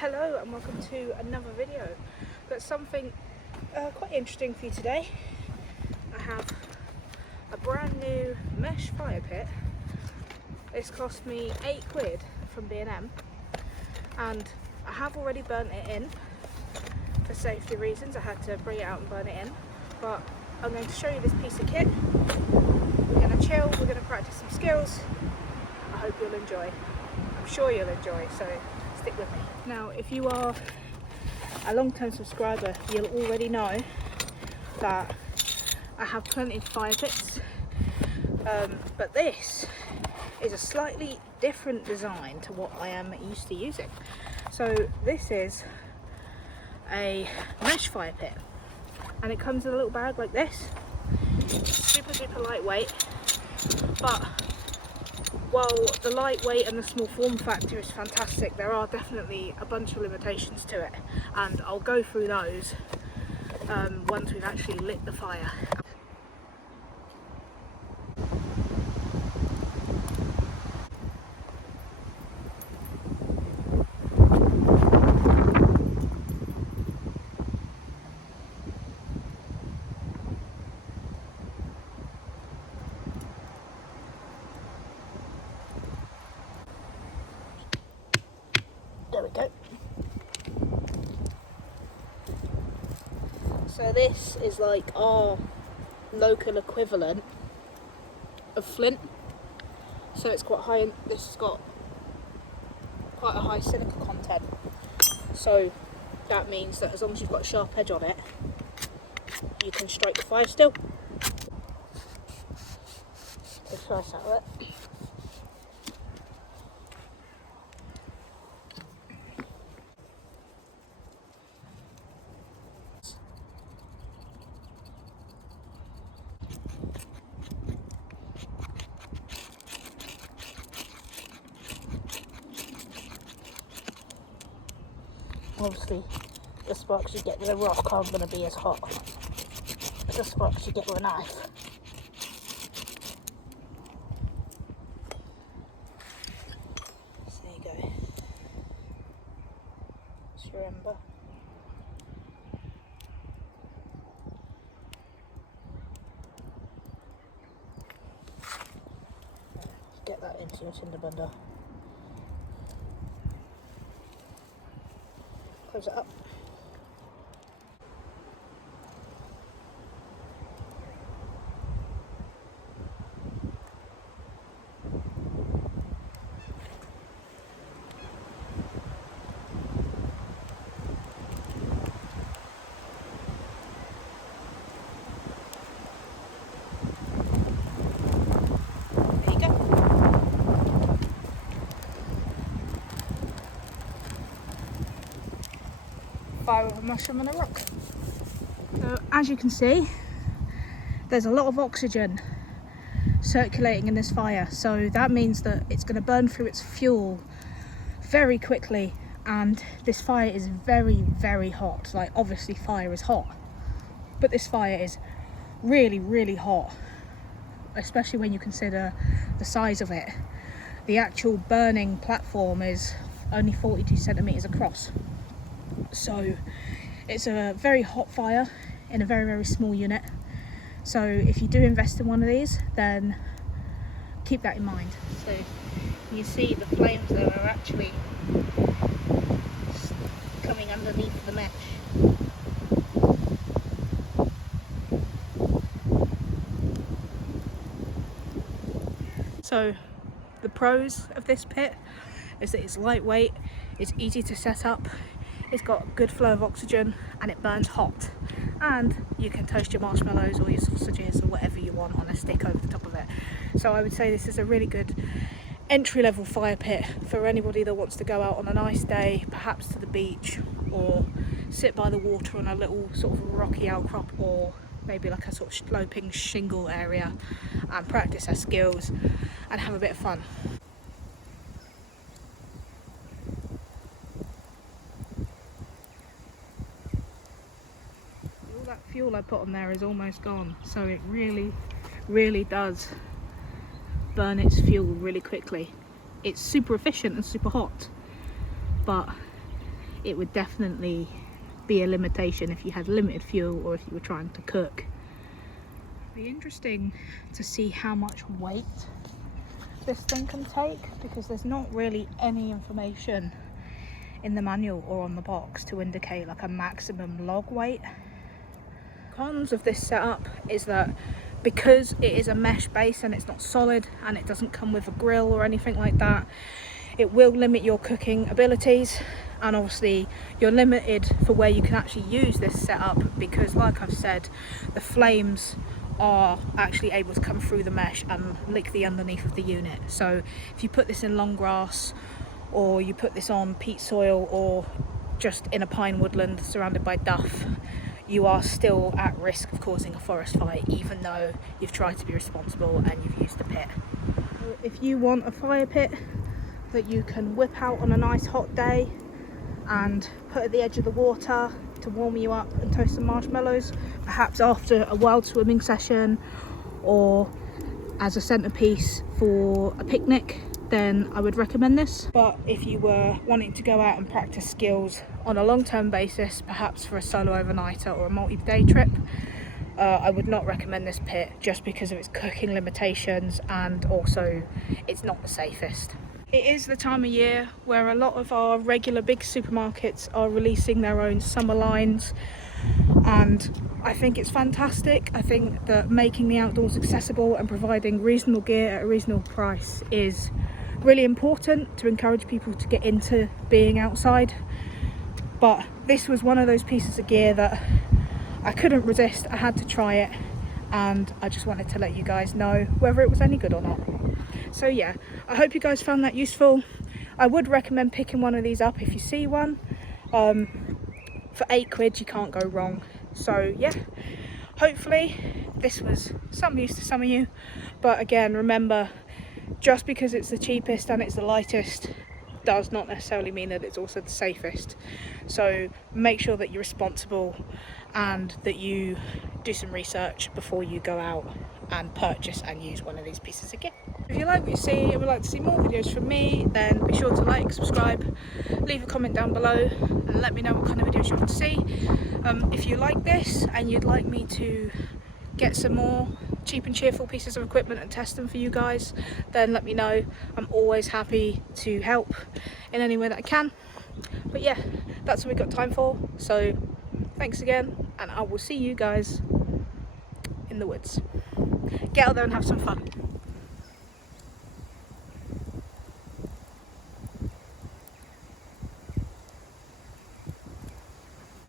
Hello and welcome to another video. Got something quite interesting for you today. I have a brand new mesh fire pit. This cost me £8 from B&M and I have already burnt it in for safety reasons. I had to bring it out and burn it in, but I'm going to show you this piece of kit. We're going to chill, we're going to practice some skills. I hope you'll enjoy. I'm sure you'll enjoy, so stick with me. Now, if you are a long-term subscriber, you'll already know that I have plenty of fire pits, but this is a slightly different design to what I am used to using. So this is a mesh fire pit and it comes in a little bag like this. Super lightweight, but while the lightweight and the small form factor is fantastic, there are definitely a bunch of limitations to it, and I'll go through those once we've actually lit the fire. There we go. So this is like our local equivalent of flint. So it's quite high, this has got quite a high silica content. So that means that as long as you've got a sharp edge on it, you can strike the fire still. Let's try that out. Obviously, the sparks you get with a rock aren't going to be as hot as the sparks you get with a knife. So there you go. It's your ember. Get that into your tinder bundle. Close it up. There you go. Fire with a mushroom and a rock. So as you can see, there's a lot of oxygen circulating in this fire, so that means that it's going to burn through its fuel very quickly, and this fire is very hot. Like, obviously fire is hot, but this fire is really hot, especially when you consider the size of it. The actual burning platform is only 42 centimeters across. So it's a very hot fire in a very small unit. So if you do invest in one of these, then keep that in mind. So you see the flames that are actually coming underneath the mesh. So the pros of this pit is that it's lightweight, it's easy to set up, it's got a good flow of oxygen, and it burns hot. And you can toast your marshmallows or your sausages or whatever you want on a stick over the top of it. So I would say this is a really good entry-level fire pit for anybody that wants to go out on a nice day, perhaps to the beach, or sit by the water on a little sort of rocky outcrop, or maybe like a sort of sloping shingle area, and practice their skills and have a bit of fun. All that fuel I put on there is almost gone, so it really does burn its fuel really quickly. It's super efficient and super hot, but it would definitely be a limitation if you had limited fuel or if you were trying to cook. It'd be interesting to see how much weight this thing can take, because there's not really any information in the manual or on the box to indicate like a maximum log weight. Cons of this setup is that because it is a mesh base and it's not solid and it doesn't come with a grill or anything like that, it will limit your cooking abilities, and obviously you're limited for where you can actually use this setup, because like I've said, the flames are actually able to come through the mesh and lick the underneath of the unit. So if you put this in long grass, or you put this on peat soil, or just in a pine woodland surrounded by duff, you are still at risk of causing a forest fire, even though you've tried to be responsible and you've used the pit. If you want a fire pit that you can whip out on a nice hot day and put at the edge of the water to warm you up and toast some marshmallows, perhaps after a wild swimming session or as a centerpiece for a picnic, then I would recommend this. But if you were wanting to go out and practice skills on a long-term basis, perhaps for a solo overnighter or a multi-day trip, I would not recommend this pit, just because of its cooking limitations, and also it's not the safest. It is the time of year where a lot of our regular big supermarkets are releasing their own summer lines, and I think it's fantastic. I think that making the outdoors accessible and providing reasonable gear at a reasonable price is really important to encourage people to get into being outside. But this was one of those pieces of gear that I couldn't resist. I had to try it, and I just wanted to let you guys know whether it was any good or not. So yeah, I hope you guys found that useful. I would recommend picking one of these up if you see one. For £8 you can't go wrong. So yeah, hopefully this was some use to some of you. But again, remember, just because it's the cheapest and it's the lightest does not necessarily mean that it's also the safest. So make sure that you're responsible and that you do some research before you go out and purchase and use one of these pieces of gear. If you like what you see and would like to see more videos from me, then be sure to like, subscribe, leave a comment down below and let me know what kind of videos you want to see. If you like this and you'd like me to get some more cheap and cheerful pieces of equipment and test them for you guys, then let me know. I'm always happy to help in any way that I can. But yeah, that's what we've got time for. So thanks again, and I will see you guys in the woods. Get out there and have some fun.